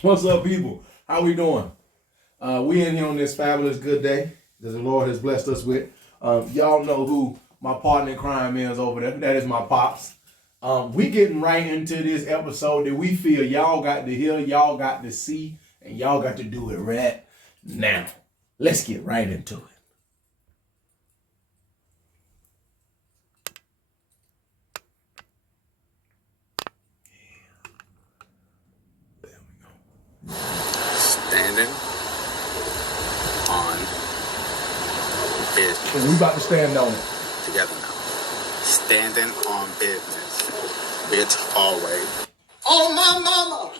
What's up, people? How we doing? We in here on this fabulous good day that the Lord has blessed us with. Y'all know who my partner in crime is over there. That is my pops. We getting right into this episode that we feel y'all got to hear, y'all got to see, and y'all got to do it right now. Let's get right into it. Standing on business. And we about to stand on it. Together now. Standing on business. Bitch always. On my mama.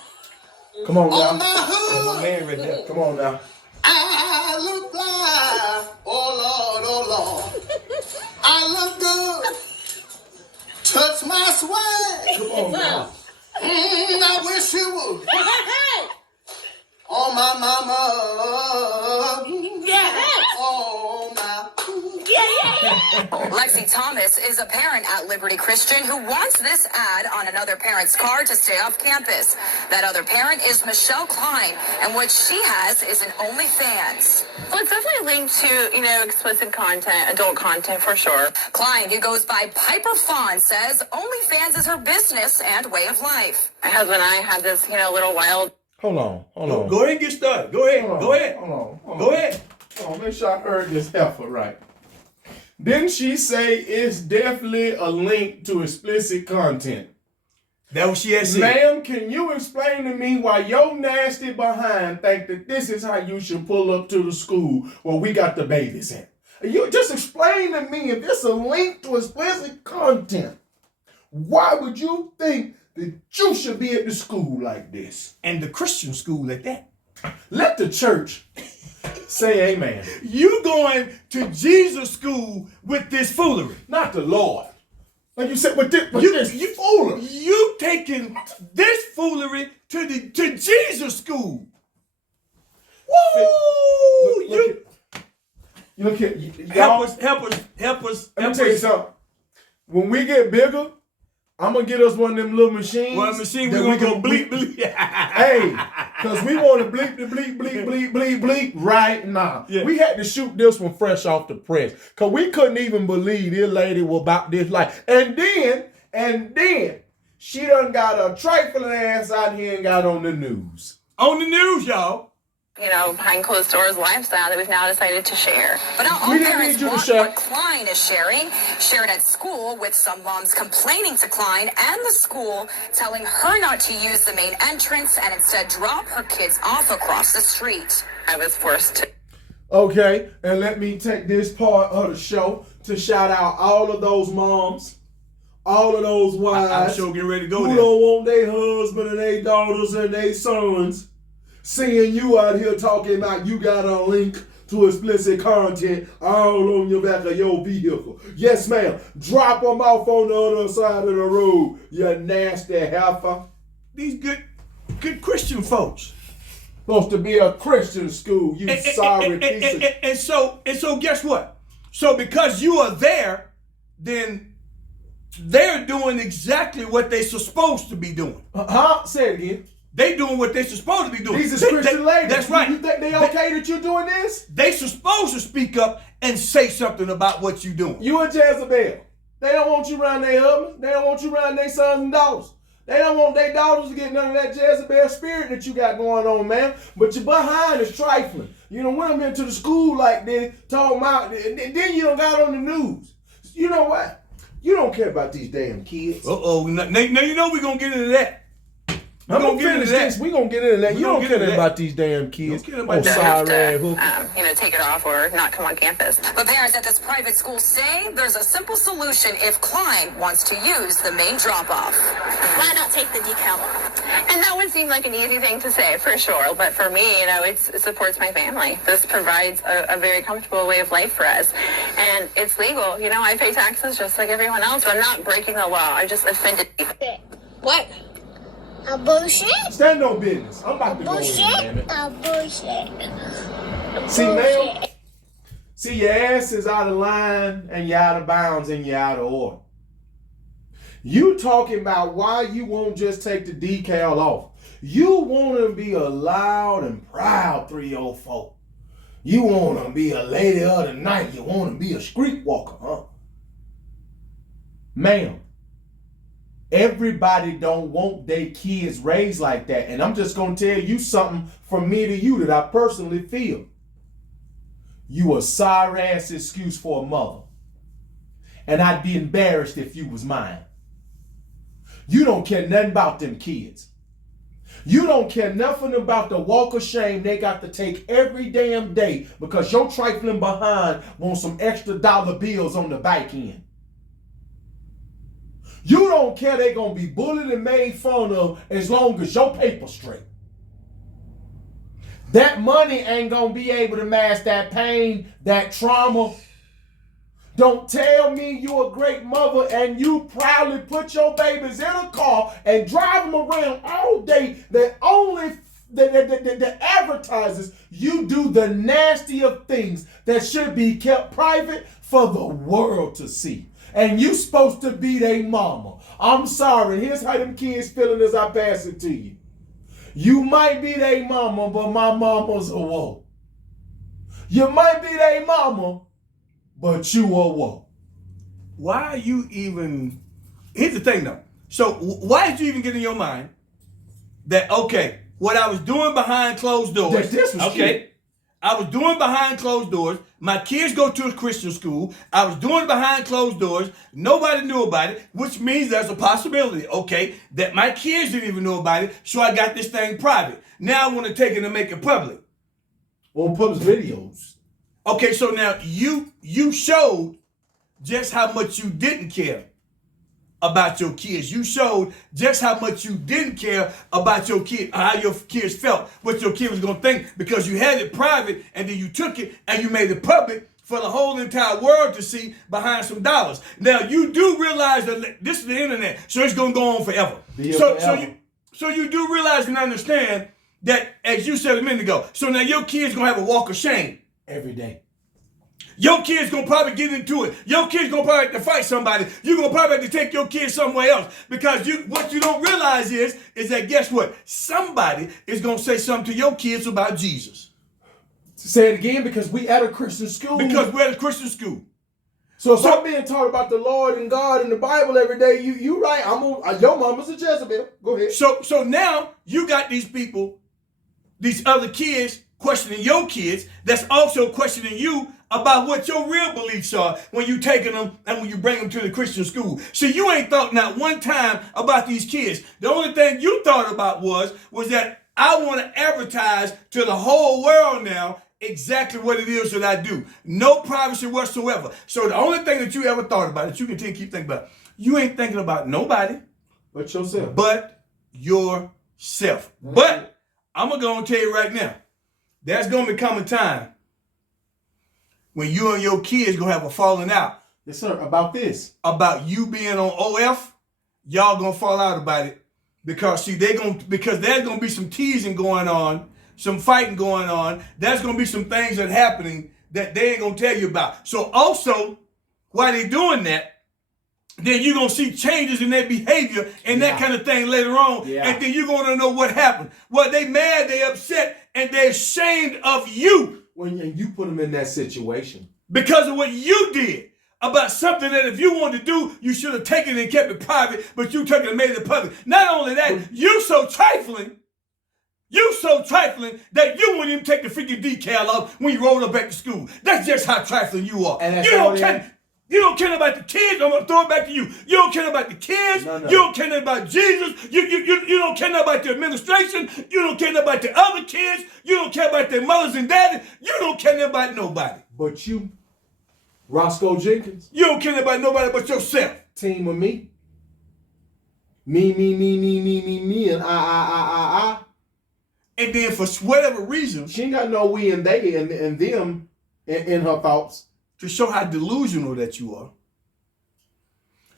Come on now. On my hood. That's my man right there. Come on now. I look fly. Oh Lord. I look good. Touch my swag. Come on now. I wish you would. On my mama. On my. Lexi Thomas is a parent at Liberty Christian who wants this ad on another parent's car to stay off campus. That other parent is Michelle Klein, and what she has is an OnlyFans. Well, it's definitely linked to, explicit content, adult content for sure. Klein, who goes by Piper Fawn, says OnlyFans is her business and way of life. My husband and I had this, little wild. Hold on. Go ahead and get started. Go ahead. Hold on, Go ahead. Hold on. Go ahead. Hold on, make sure I heard this heifer right. Didn't she say it's definitely a link to explicit content? That what she had said. Ma'am, can you explain to me why your nasty behind think that this is how you should pull up to the school where we got the babies at? You just explain to me if it's a link to explicit content. Why would you think that you should be at the school like this? And the Christian school at that. Let the church say amen. You going to Jesus school with this foolery. Not the Lord. Like you said, with this foolery. You taking this foolery to Jesus school. Woo! Look here. Help us. Let me tell you something. When we get bigger, I'm going to get us one of them little machines. One machine, we're going to go bleep, bleep. Hey, because we want to bleep, bleep right now. Yeah. We had to shoot this one fresh off the press. Because we couldn't even believe this lady was about this life. And then, she done got a trifling ass out here and got on the news. On the news, y'all. Behind closed doors lifestyle that we've now decided to share. But not all We didn't parents need you to want share. what Klein is sharing. Shared at school, with some moms complaining to Klein and the school, telling her not to use the main entrance and instead drop her kids off across the street. I was forced to. Okay, and let me take this part of the show to shout out all of those moms, all of those wives I'm sure getting ready to go who there. don't want their husband and their daughters and their sons seeing you out here talking about you got a link to explicit content all on your back of your vehicle. Yes, ma'am. Drop them off on the other side of the road, you nasty heifer. These good Christian folks. Supposed to be a Christian school, you sorry piece of... And so guess what? So because you are there, then they're doing exactly what they're supposed to be doing. Say it again. They doing what they're supposed to be doing. These are Christian ladies. That's right. You think they okay that you're doing this? They supposed to speak up and say something about what you doing. You and Jezebel. They don't want you around their husbands. They don't want you around their sons and daughters. They don't want their daughters to get none of that Jezebel spirit that you got going on, man. But your behind is trifling. You know, when I'm into the school like this, talking about, then you done got on the news. You know what? You don't care about these damn kids. Uh-oh. Now you know we're going to get into that. I'm gonna finish this. We gonna get into that. You don't care about these damn kids. Don't care about that. Sorry, Take it off or not come on campus. But parents at this private school say there's a simple solution if Klein wants to use the main drop-off. Why not take the decal off? And that would seem like an easy thing to say, for sure. But for me, it supports my family. This provides a very comfortable way of life for us. And it's legal. I pay taxes just like everyone else. I'm not breaking the law. I just offended people. What? A bullshit? Stand on business. I'm about to go in, damn it. A bullshit. See, ma'am? See, your ass is out of line and you're out of bounds and you're out of order. You talking about why you won't just take the decal off. You want to be a loud and proud 304. You want to be a lady of the night. You want to be a street walker, huh? Ma'am, everybody don't want their kids raised like that. And I'm just going to tell you something from me to you that I personally feel. You a sorry ass excuse for a mother. And I'd be embarrassed if you was mine. You don't care nothing about them kids. You don't care nothing about the walk of shame they got to take every damn day because your trifling behind wants some extra dollar bills on the back end. You don't care they gonna be bullied and made fun of as long as your paper's straight. That money ain't gonna be able to mask that pain, that trauma. Don't tell me you a great mother and you proudly put your babies in a car and drive them around all day that advertises you do the nasty of things that should be kept private for the world to see. And you supposed to be their mama. I'm sorry. Here's how them kids feeling as I pass it to you. You might be their mama, but my mama's a woe. You might be their mama, but you a woe. Why are you even... Here's the thing, though. So why did you even get in your mind that, okay, what I was doing behind closed doors... That this was okay. cute. I was doing behind closed doors. My kids go to a Christian school. I was doing behind closed doors. Nobody knew about it, which means there's a possibility, okay, that my kids didn't even know about it, so I got this thing private. Now I want to take it and make it public. On public videos. Okay, so now you showed just how much you didn't care about your kids. You showed just how much you didn't care about your kid, how your kids felt, what your kid was going to think, because you had it private and then you took it and you made it public for the whole entire world to see behind some dollars. Now, you do realize that this is the internet, so it's going to go on forever. So you do realize and understand that, as you said a minute ago, so now your kid's going to have a walk of shame. Every day. Your kid's gonna probably get into it. Your kid's gonna probably have to fight somebody. You're gonna probably have to take your kid somewhere else. Because what you don't realize is that guess what? Somebody is gonna say something to your kids about Jesus. Say it again, because we at a Christian school. Because we're at a Christian school. So I'm being taught about the Lord and God in the Bible every day. You right. Your mama's a Jezebel. Go ahead. So now you got these people, these other kids questioning your kids, that's also questioning you about what your real beliefs are when you taking them and when you bring them to the Christian school. See, you ain't thought not one time about these kids. The only thing you thought about was that I want to advertise to the whole world now exactly what it is that I do. No privacy whatsoever. So the only thing that you ever thought about, that you can keep thinking about, you ain't thinking about nobody but yourself. But yourself. But I'm going to go and tell you right now, there's going to become a time when you and your kids going to have a falling out. Yes, sir. About this. About you being on OF, y'all going to fall out about it. Because, see, there's going to be some teasing going on, some fighting going on. There's going to be some things that are happening that they ain't going to tell you about. So also, while they doing that, then you're going to see changes in their behavior and that kind of thing later on. Yeah. And then you're going to know what happened. Well, they mad, they upset, and they're ashamed of you. When you put them in that situation. Because of what you did. About something that if you wanted to do, you should have taken it and kept it private, but you took it and made it public. Not only that, you so trifling that you wouldn't even take the freaking decal off when you rolled up back to school. That's just how trifling you are. And you don't care about the kids. I'm going to throw it back to you. You don't care about the kids. No. You don't care about Jesus. You don't care about the administration. You don't care about the other kids. You don't care about their mothers and daddies. You don't care about nobody. But you, Roscoe Jenkins. You don't care about nobody but yourself. Team of me. Me, and I. And then for whatever reason. She ain't got no we and they and them in her thoughts. To show how delusional that you are.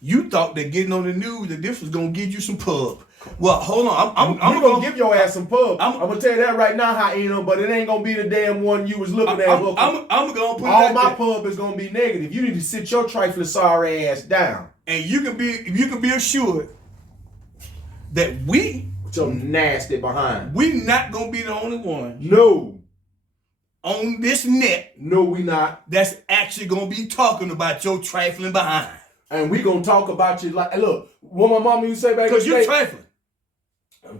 You thought that getting on the news that this was going to give you some pub. Well, hold on. I'm going to give your ass some pub. I'm going to tell you that right now, Hyena, but it ain't going to be the damn one you was looking at. I'm going to put all my pub is going to be negative. You need to sit your trifling sorry ass down. And you can be assured that we So nasty behind. not gonna be the only one No. on this net No, we not. that's actually gonna be talking about your trifling behind. And we gonna talk about you like, look, what my mama used to say back in Because the you're day, trifling.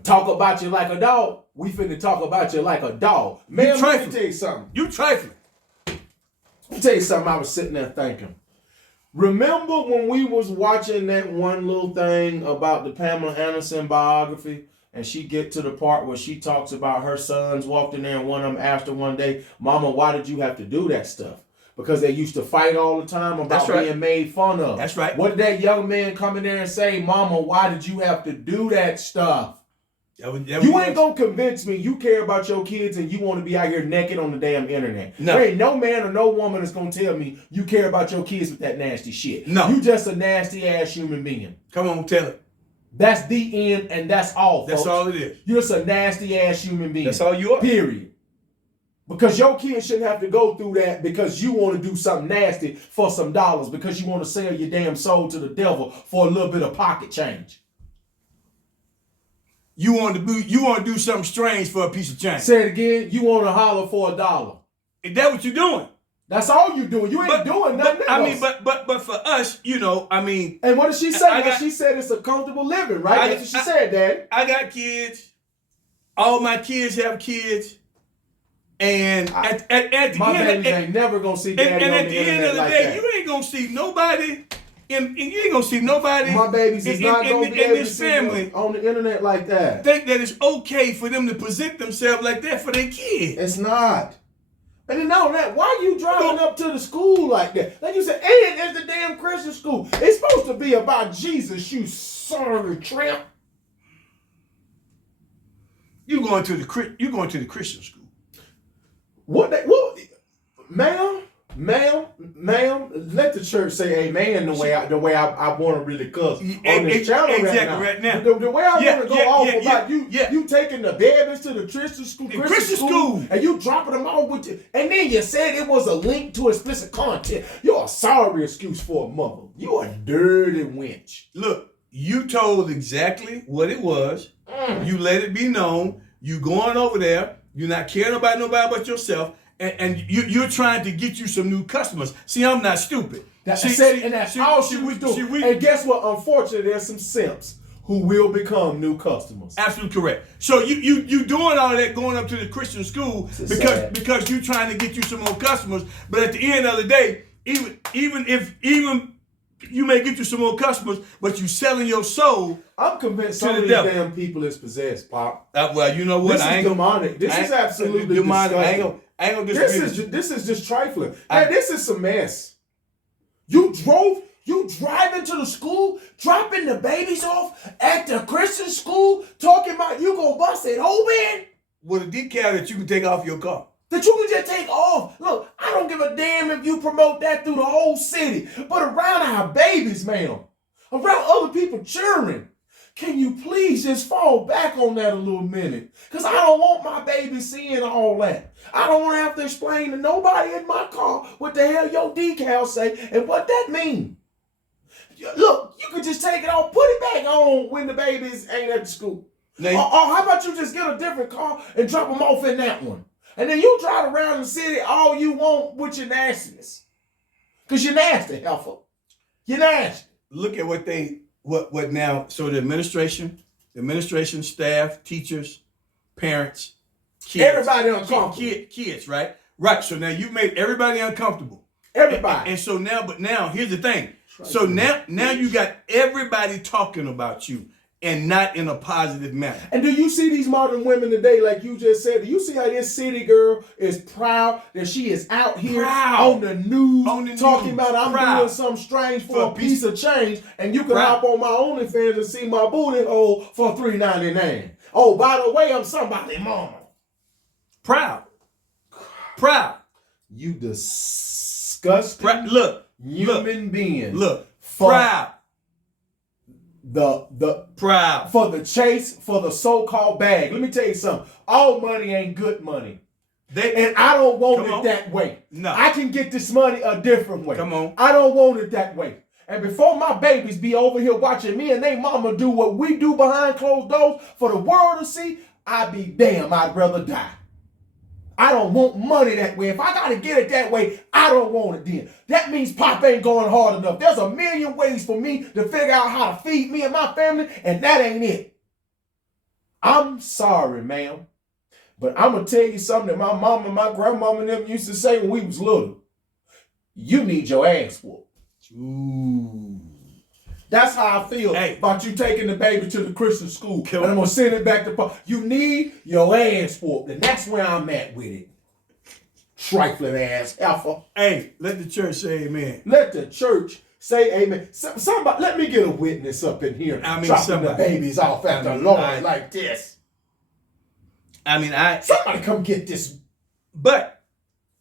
talk about you like a dog. We finna talk about you like a dog. Man, let me trifling. tell you something. You trifling. Let me tell you something I was sitting there thinking. Remember when we was watching that one little thing about the Pamela Anderson biography, and she get to the part where she talks about her sons walked in there and one of them asked her one day, Mama, why did you have to do that stuff? Because they used to fight all the time about being made fun of. That's right. What did that young man come in there and say, Mama, why did you have to do that stuff? You ain't gonna convince me you care about your kids and you want to be out here naked on the damn internet. No. There ain't no man or no woman that's gonna tell me you care about your kids with that nasty shit. No. You just a nasty ass human being. Come on, tell it. That's the end and that's all, folks. That's all it is. You're just a nasty ass human being. That's all you are. Period. Because your kids shouldn't have to go through that because you want to do something nasty for some dollars, because you want to sell your damn soul to the devil for a little bit of pocket change. You want to do something strange for a piece of change. Say it again. You want to holler for $1. Is that what you're doing? That's all you doing. You ain't doing nothing else. But for us, And what did she say? She said it's a comfortable living, right? That's what she said, Daddy. I got kids. All my kids have kids. And at the end, my babies ain't never gonna see Daddy and on at the the end internet of the like day, that. you ain't gonna see nobody. And you ain't gonna see nobody. My babies is not gonna be able to this see family on the internet like that. Think that it's okay for them to present themselves like that for their kids. It's not. And then not that, why you driving up to the school like that? Like you said, and it's the damn Christian school. It's supposed to be about Jesus, you sorry tramp. You going to the Christian school. What, ma'am, let the church say amen the way I want to really cuss on this channel right now. The way I want to go off about you taking the babies to the Christian school, and you dropping them off with you, and then you said it was a link to explicit content. You're a sorry excuse for a mother. You a dirty wench. Look, you told exactly what it was. You let it be known. You going over there. You're not caring about nobody but yourself. And you're trying to get you some new customers. See, I'm not stupid. That's all she was doing. And guess what? Unfortunately, there's some simps who will become new customers. Absolutely correct. So you doing all that going up to the Christian school because you're trying to get you some more customers. But at the end of the day, even if you may get you some more customers, but you selling your soul. I'm convinced some of these damn people is possessed, Pop. Well, you know what? This is demonic. This is absolutely disgusting. I ain't gonna disagree. This is just trifling. This is some mess. You driving to the school, dropping the babies off at the Christian school, talking about you gonna bust it open with a decal that you can take off your car. That you can just take off. Look, I don't give a damn if you promote that through the whole city, but around our babies, ma'am, around other people cheering. Can you please just fall back on that a little minute? Because I don't want my baby seeing all that. I don't want to have to explain to nobody in my car what the hell your decals say and what that means. Look, you could just take it off, put it back on when the babies ain't at the school. Or how about you just get a different car and drop them off in that one? And then you drive around the city all you want with your nastiness. Because you're nasty, heifer. You're nasty. Look at what now, so the administration, staff, teachers, parents, kids. Everybody uncomfortable. Kids, right? Right, so now you made everybody uncomfortable. Everybody. And so now, here's the thing. So now you got everybody talking about you and not in a positive manner. And do you see these modern women today, like you just said, do you see how this city girl is proud that she is out here on the news talking about I'm doing something strange for a piece of change, and you can hop on my OnlyFans and see my booty hole for $3.99. Oh, by the way, I'm somebody's mama. Proud. You disgusting human being. Look, proud. The proud for the chase for the so-called bag. Let me tell you something. All money ain't good money. And I don't want it that way. No. I can get this money a different way. Come on. I don't want it that way. And before my babies be over here watching me and they mama do what we do behind closed doors for the world to see, I'd be damn, I'd rather die. I don't want money that way. If I got to get it that way, I don't want it then. That means Pop ain't going hard enough. There's a million ways for me to figure out how to feed me and my family, and that ain't it. I'm sorry, ma'am. But I'm going to tell you something that my mama and my grandmama and them used to say when we was little. You need your ass whooped. Ooh. That's how I feel about you taking the baby to the Christian school. And I'm going to send it back to Pop. You need your ass whooped. And that's where I'm at with it. Trifling ass alpha. Hey, let the church say amen. Let the church say amen. Somebody, let me get a witness up in here. I mean, dropping the babies off at the Lord like this. Somebody come get this. But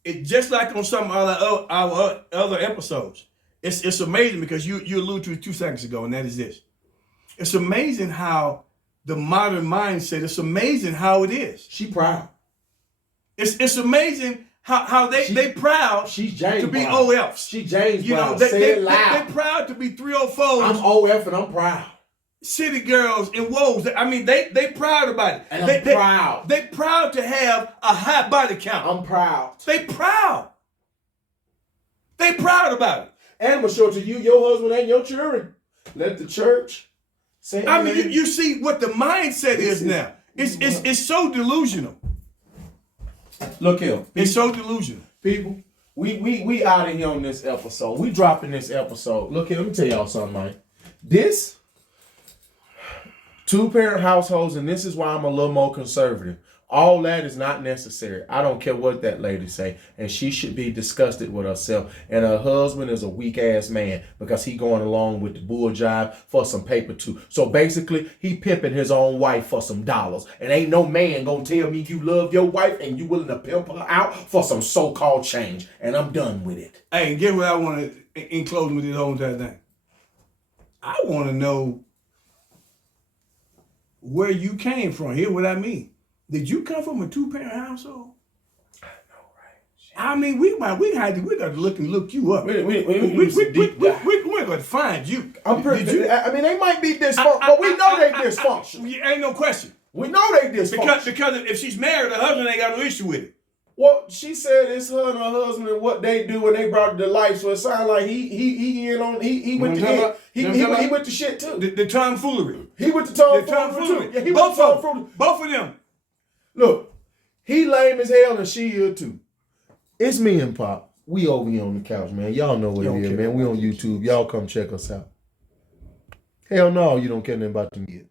it just like on some our other episodes, it's amazing because you alluded to it 2 seconds ago, and that is this. It's amazing how the modern mindset, it's amazing how it is. She proud. It's amazing how they proud she's James to be Brown. OFs. She James You Brown. know, Say it loud. they proud to be 304s. I'm OF and I'm proud. City girls and woes. I mean, they proud about it. And I'm proud. They proud to have a high body count. I'm proud. They proud. They proud about it. And I'm going to show it to you, your husband, and your children. Let the church say I amen. mean, you see what the mindset is now. It's so delusional. Look here. It's so delusional. People, we out of here on this episode. We dropping this episode. Look here, let me tell y'all something, man. This 2-parent households, and this is why I'm a little more conservative. All that is not necessary. I don't care what that lady say. And she should be disgusted with herself. And her husband is a weak ass man because he going along with the bull jive for some paper too. So basically, he pimping his own wife for some dollars. And ain't no man gonna tell me you love your wife and you willing to pimp her out for some so-called change. And I'm done with it. Hey, get what I want to, in closing with this whole entire thing. I want to know where you came from. Hear what I mean. Did you come from a 2-parent household? I know, right? I mean, we got to look you up. We're We're going to find you. I mean, they might be dysfunctional, but we know they dysfunctional. Ain't no question. We know they dysfunctional. Because if she's married, her husband ain't got no issue with it. Well, she said it's her and her husband and what they do when they brought it to life. So it sounds like he went to shit too. The tomfoolery. He went to tomfoolery too. Yeah, Both of them. Look, he lame as hell and she here too. It's me and Pop. We over here on the couch, man. Y'all know what it is, man. We on YouTube. Y'all come check us out. Hell no, you don't care nothing about them kids.